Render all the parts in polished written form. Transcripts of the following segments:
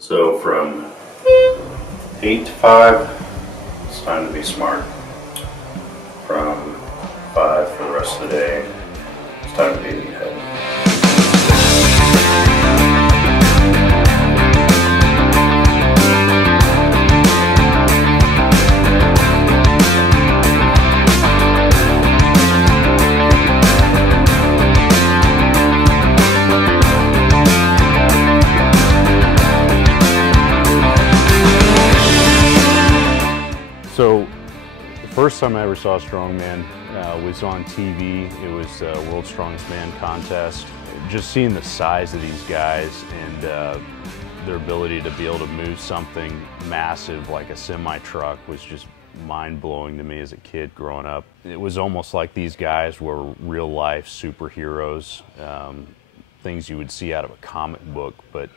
So from 8 to 5, it's time to be smart. From 5 for the rest of the day, it's time to be meathead. So, the first time I ever saw Strongman was on TV. It was the World's Strongest Man contest. Just seeing the size of these guys and their ability to be able to move something massive like a semi-truck was just mind-blowing to me as a kid growing up. It was almost like these guys were real-life superheroes, things you would see out of a comic book, but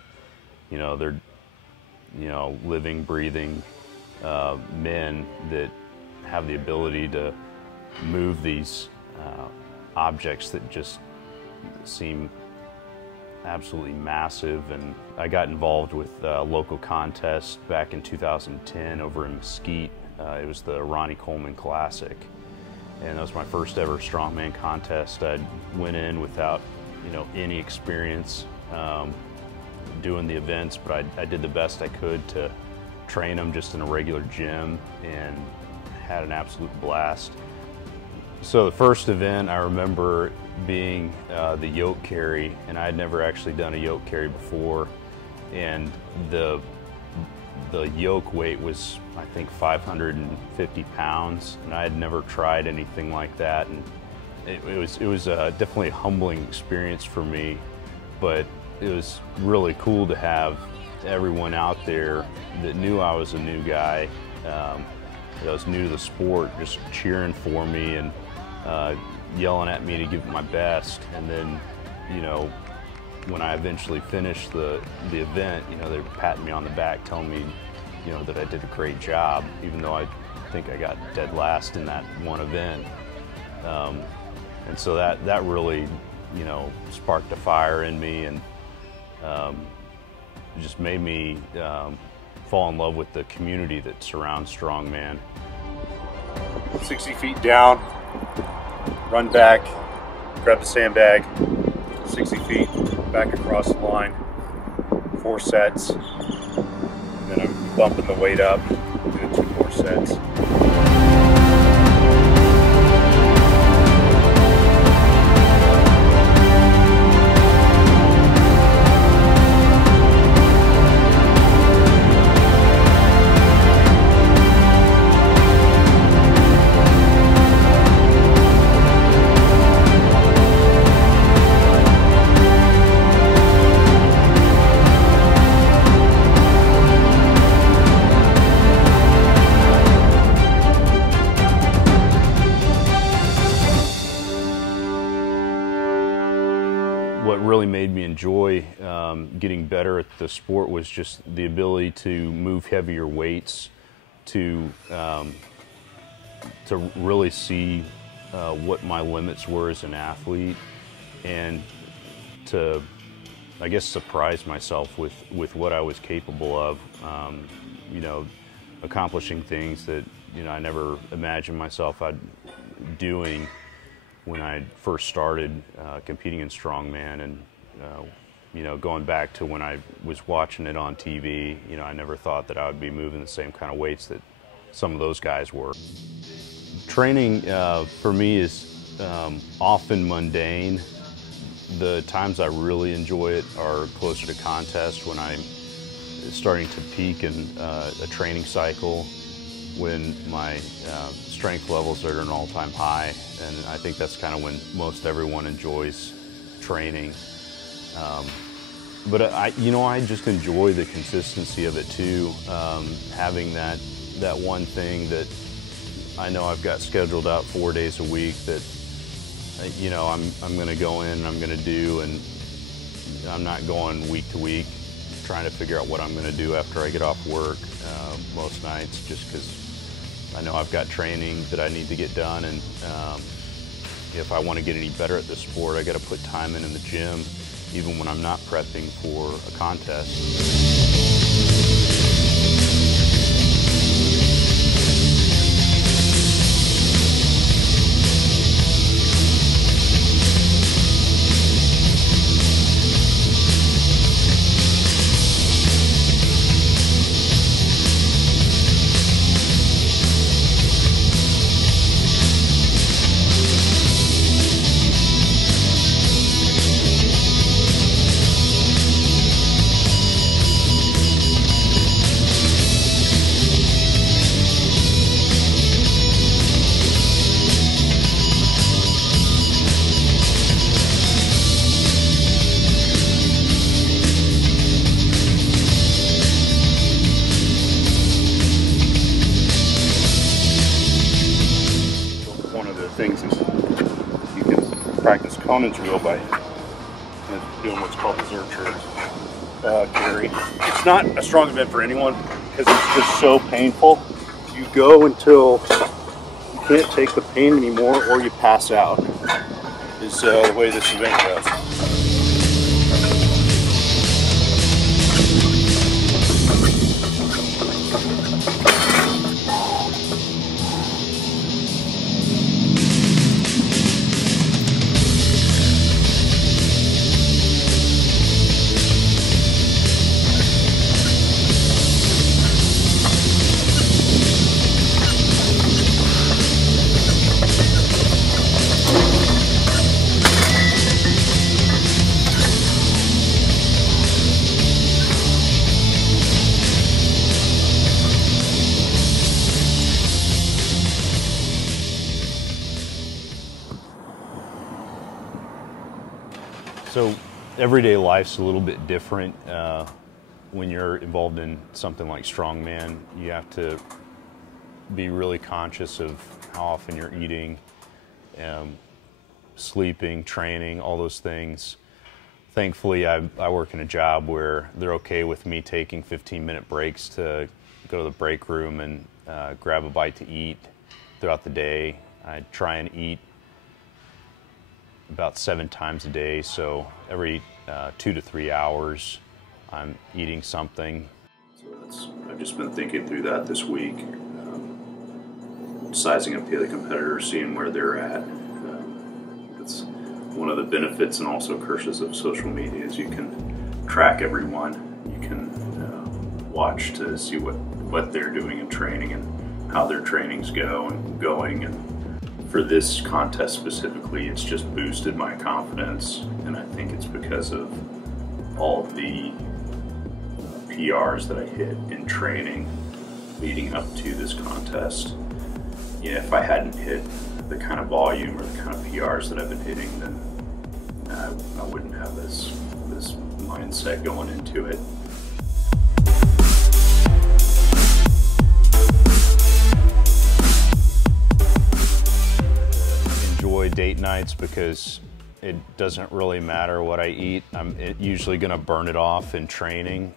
they're living, breathing men that have the ability to move these objects that just seem absolutely massive. And I got involved with a local contest back in 2010 over in Mesquite. It was the Ronnie Coleman Classic, and that was my first ever strongman contest. I went in without any experience doing the events, but I did the best I could to train them just in a regular gym and had an absolute blast. So the first event I remember being the yoke carry, and I had never actually done a yoke carry before, and the yoke weight was I think 550 pounds, and I had never tried anything like that, and it was definitely a humbling experience for me, but it was really cool to have everyone out there that knew I was a new guy, that I was new to the sport, just cheering for me and yelling at me to give it my best. And then, when I eventually finished the event, they were patting me on the back, telling me, that I did a great job, even though I think I got dead last in that one event. And so that really, sparked a fire in me, and it just made me fall in love with the community that surrounds Strongman. 60 feet down, run back, grab the sandbag, 60 feet, back across the line, 4 sets, and then I'm bumping the weight up, doing 2 more sets. What really made me enjoy getting better at the sport was just the ability to move heavier weights, to really see what my limits were as an athlete, and to, I guess, surprise myself with what I was capable of, accomplishing things that I never imagined myself doing when I first started competing in strongman. And going back to when I was watching it on TV, I never thought that I would be moving the same kind of weights that some of those guys were. Training for me is often mundane. The times I really enjoy it are closer to contest, when I'm starting to peak in a training cycle, when my strength levels are at an all-time high, and I think that's kind of when most everyone enjoys training. But I just enjoy the consistency of it too, having that one thing that I know I've got scheduled out 4 days a week that I'm going to go in and I'm going to do, and I'm not going week to week trying to figure out what I'm going to do after I get off work most nights, just because I know I've got training that I need to get done, and if I want to get any better at this sport, I got to put time in the gym, even when I'm not prepping for a contest. practice Conan's reel by doing what's called the Zercher carry. It's not a strong event for anyone because it's just so painful. You go until you can't take the pain anymore or you pass out, is the way this event goes. So everyday life's a little bit different. When you're involved in something like Strongman, you have to be really conscious of how often you're eating, sleeping, training, all those things. Thankfully, I work in a job where they're okay with me taking 15-minute breaks to go to the break room and grab a bite to eat throughout the day. I try and eat about 7 times a day, so every 2 to 3 hours I'm eating something. So I've just been thinking through that this week, sizing up the other competitors, seeing where they're at. It's one of the benefits and also curses of social media is you can track everyone. You can watch to see what they're doing in training and how their trainings go and going. And for this contest specifically, it's just boosted my confidence, and I think it's because of all of the PRs that I hit in training leading up to this contest. Yeah, if I hadn't hit the kind of volume or the kind of PRs that I've been hitting, then I wouldn't have this mindset going into it. Enjoy date nights because it doesn't really matter what I eat. I'm usually going to burn it off in training,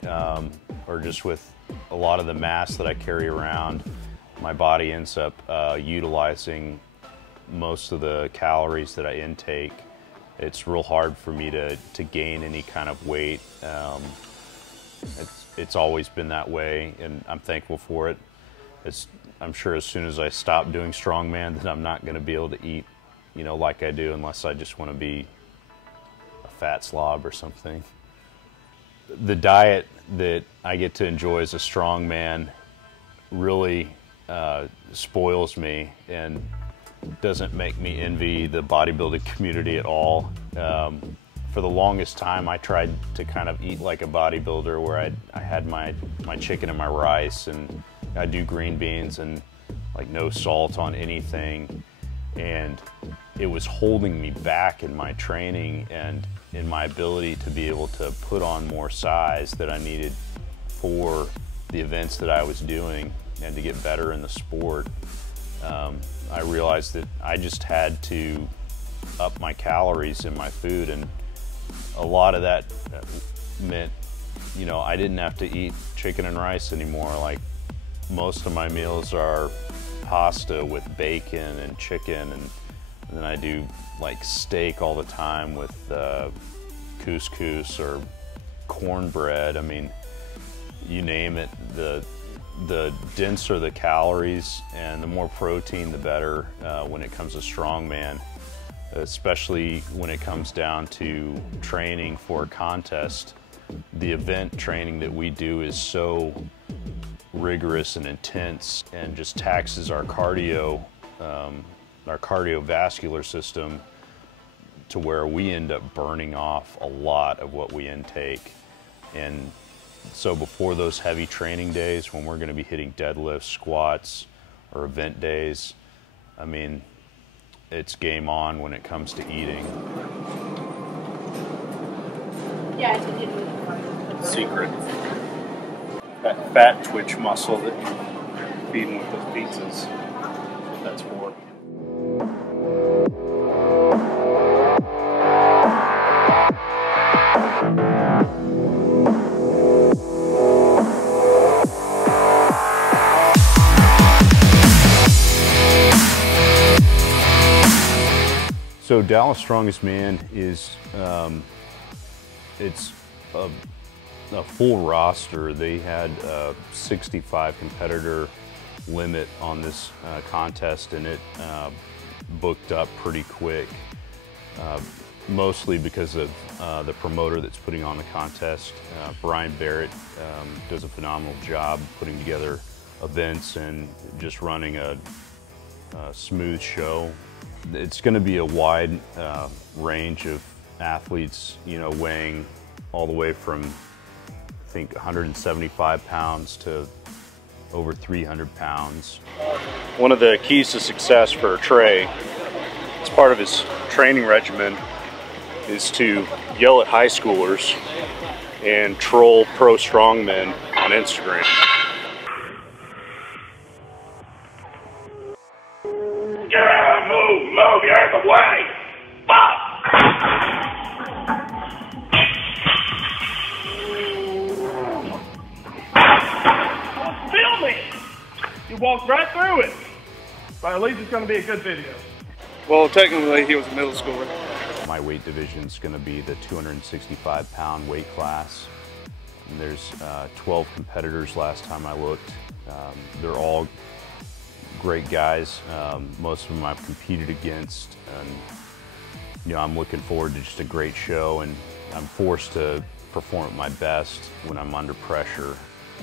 or just with a lot of the mass that I carry around. My body ends up utilizing most of the calories that I intake. It's real hard for me to gain any kind of weight. It's always been that way, and I'm thankful for it. I'm sure as soon as I stop doing Strongman, then I'm not going to be able to eat, like I do, unless I just want to be a fat slob or something. The diet that I get to enjoy as a strongman really spoils me and doesn't make me envy the bodybuilding community at all. For the longest time, I tried to kind of eat like a bodybuilder, where I had my chicken and my rice, and I do green beans and like no salt on anything. And it was holding me back in my training and in my ability to be able to put on more size that I needed for the events that I was doing and to get better in the sport. I realized that I just had to up my calories in my food, and a lot of that meant, I didn't have to eat chicken and rice anymore. Like, most of my meals are pasta with bacon and chicken, and then I do like steak all the time with couscous or cornbread. I mean, you name it. The denser the calories and the more protein, the better when it comes to strongman, especially when it comes down to training for a contest. The event training that we do is so rigorous and intense and just taxes our cardiovascular system to where we end up burning off a lot of what we intake. And so before those heavy training days, when we're going to be hitting deadlifts, squats, or event days, I mean, it's game on when it comes to eating. Yeah, I think it Secret. That fat twitch muscle that you're feeding with those pizzas, that's for. So Dallas Strongest Man is, it's a full roster. They had a 65 competitor limit on this contest, and it booked up pretty quick, mostly because of the promoter that's putting on the contest. Brian Barrett does a phenomenal job putting together events and just running a smooth show. It's going to be a wide range of athletes, you know, weighing all the way from, I think, 175 pounds to over 300 pounds. One of the keys to success for Trey, as part of his training regimen, is to yell at high schoolers and troll pro strongmen on Instagram. Move, you're in the way! Film me! You walked right through it. But at least it's going to be a good video. Well, technically, he was a middle schooler. My weight division is going to be the 265-pound weight class. And there's 12 competitors last time I looked. They're all great guys. Most of them I've competed against, and you know, I'm looking forward to just a great show, and I'm forced to perform at my best when I'm under pressure,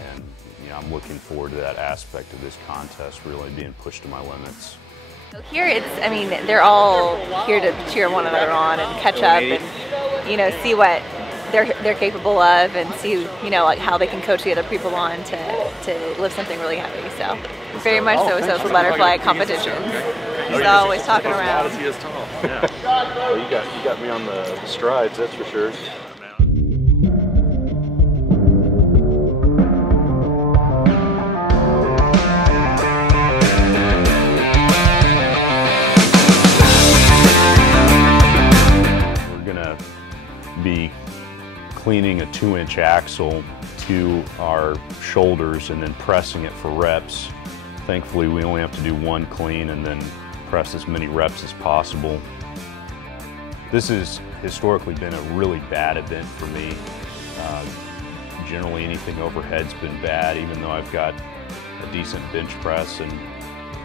and you know, I'm looking forward to that aspect of this contest, really being pushed to my limits. Here it's, I mean, they're all here to cheer one another on and catch up and, you know, see what they're capable of, and see, you know, like how they can coach the other people on to lift something really heavy. So very much so social butterfly competitions. He's always talking around. Well, you got me on the strides, that's for sure. We're gonna be cleaning a 2-inch axle to our shoulders and then pressing it for reps. Thankfully, we only have to do one clean and then press as many reps as possible. This has historically been a really bad event for me. Generally, anything overhead's been bad, even though I've got a decent bench press and,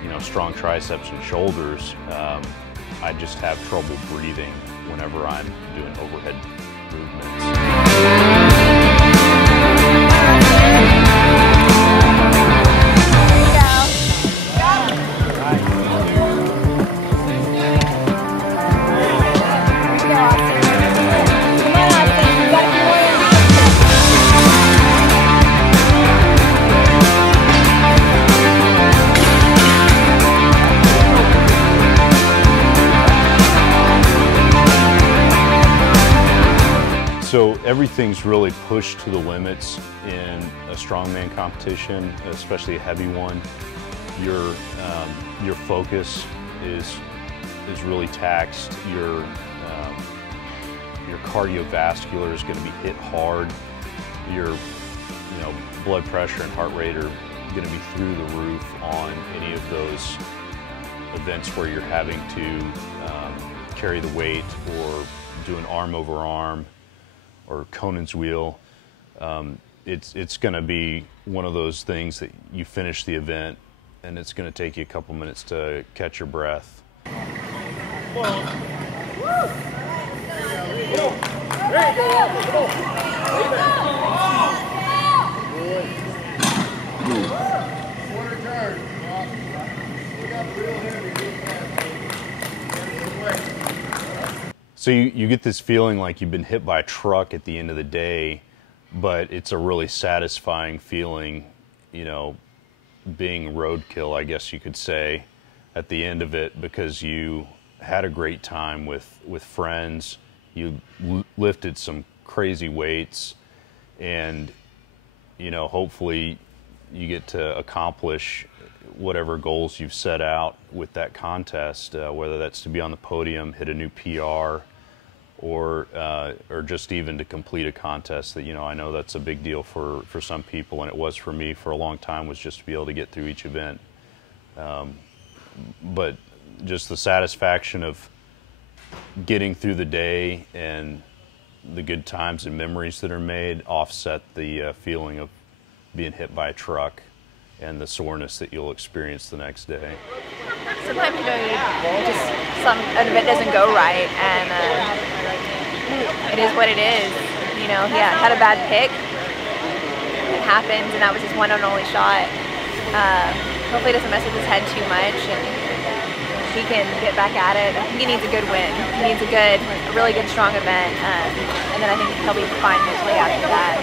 you know, strong triceps and shoulders. I just have trouble breathing whenever I'm doing overhead movements. So everything's really pushed to the limits in a strongman competition, especially a heavy one. Your focus is really taxed. Your cardiovascular is going to be hit hard. Your blood pressure and heart rate are going to be through the roof on any of those events where you're having to carry the weight or do an arm over arm or Conan's wheel. It's going to be one of those things that you finish the event and it's going to take you a couple minutes to catch your breath. So you get this feeling like you've been hit by a truck at the end of the day, but it's a really satisfying feeling, you know, being roadkill, I guess you could say, at the end of it, because you had a great time with friends, you lifted some crazy weights, and, you know, hopefully you get to accomplish whatever goals you've set out with that contest, whether that's to be on the podium, hit a new PR, or just even to complete a contest that, you know, I know that's a big deal for some people, and it was for me for a long time, was just to be able to get through each event. But just the satisfaction of getting through the day and the good times and memories that are made offset the feeling of being hit by a truck and the soreness that you'll experience the next day. Sometimes, you know, an event doesn't go right, and it is what it is. You know, he had a bad pick. It happens, and that was his one and only shot. Hopefully it doesn't mess with his head too much, and he can get back at it. I think he needs a good win. He needs a really good, strong event, and then I think he'll be fine mentally after that.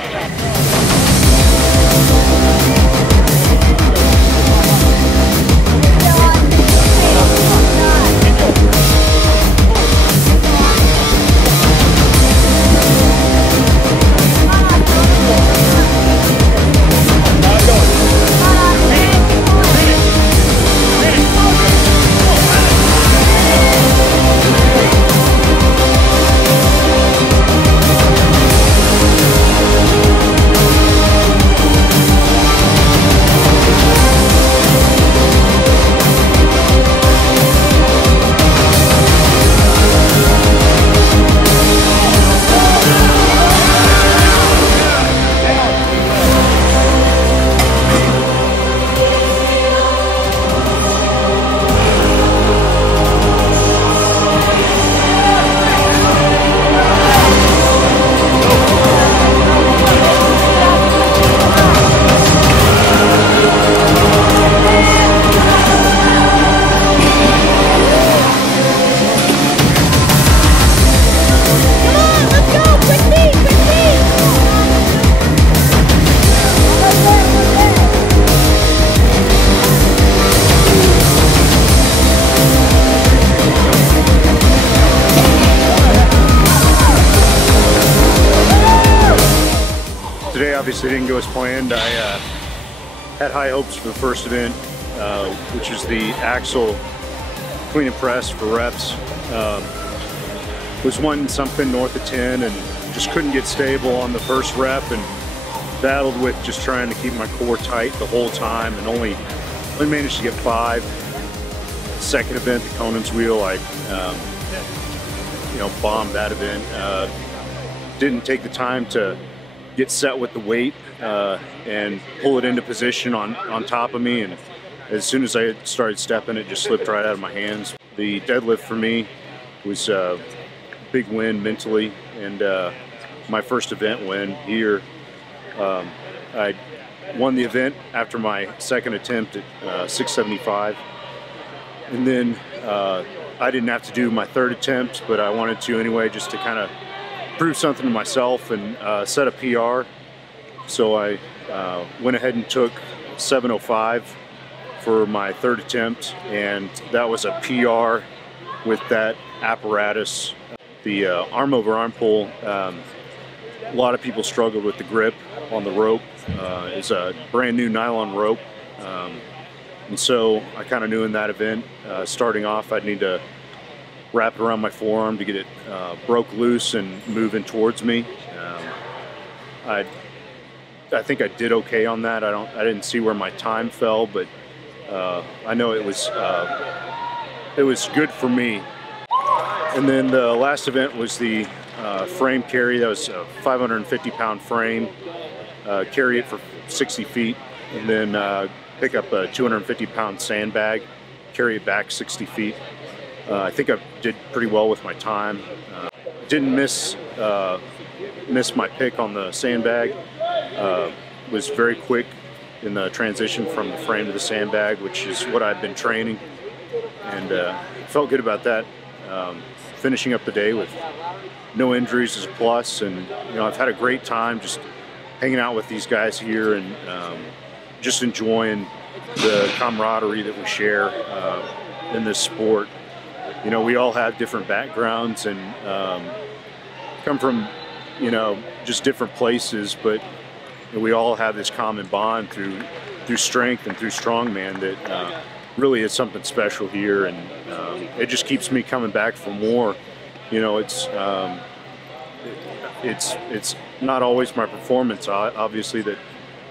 Today obviously didn't go as planned. I had high hopes for the first event, which is the axle clean and press for reps. Was wanting something north of 10 and just couldn't get stable on the first rep, and battled with just trying to keep my core tight the whole time, and only managed to get 5. Second event, the Conan's wheel, I bombed that event. Didn't take the time to get set with the weight and pull it into position on top of me, and as soon as I started stepping, it just slipped right out of my hands. The deadlift for me was a big win mentally, and my first event win here. I won the event after my second attempt at 675, and then I didn't have to do my third attempt, but I wanted to anyway, just to kind of prove something to myself and set a PR. So I went ahead and took 705 for my third attempt, and that was a PR with that apparatus. The arm over arm pull, a lot of people struggled with the grip on the rope. It's a brand new nylon rope, and so I kind of knew in that event, starting off, I'd need to wrap it around my forearm to get it broke loose and moving towards me. I think I did okay on that. I didn't see where my time fell, but I know it was good for me. And then the last event was the frame carry. That was a 550-pound frame. Carry it for 60 feet, and then pick up a 250-pound sandbag, carry it back 60 feet. I think I did pretty well with my time. Didn't miss my pick on the sandbag. Was very quick in the transition from the frame to the sandbag, which is what I've been training, and felt good about that. Finishing up the day with no injuries is a plus, and I've had a great time just hanging out with these guys here, and just enjoying the camaraderie that we share in this sport. We all have different backgrounds and come from, just different places, but we all have this common bond through strength and through strongman that really is something special here, and it just keeps me coming back for more. It's not always my performance, obviously, that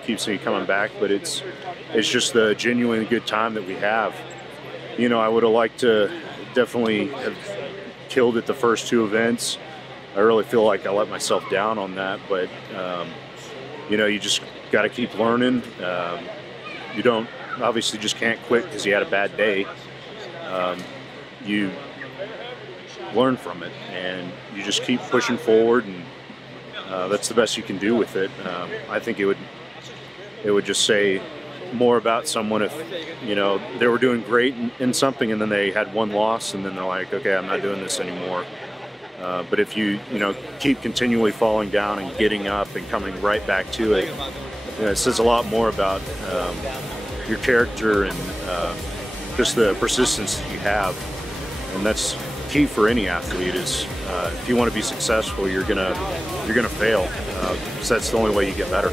keeps me coming back, but it's just the genuine good time that we have. I would have liked to definitely have killed it the first 2 events. I really feel like I let myself down on that, but you know, you just got to keep learning. You don't obviously just can't quit because you had a bad day. You learn from it, and you just keep pushing forward, and that's the best you can do with it. I think it would just say more about someone if, you know, they were doing great in something and then they had one loss and then they're like, okay, I'm not doing this anymore. But if you know, keep continually falling down and getting up and coming right back to it, you know, it says a lot more about your character and just the persistence that you have. And that's key for any athlete. Is if you want to be successful, you're gonna fail. So that's the only way you get better.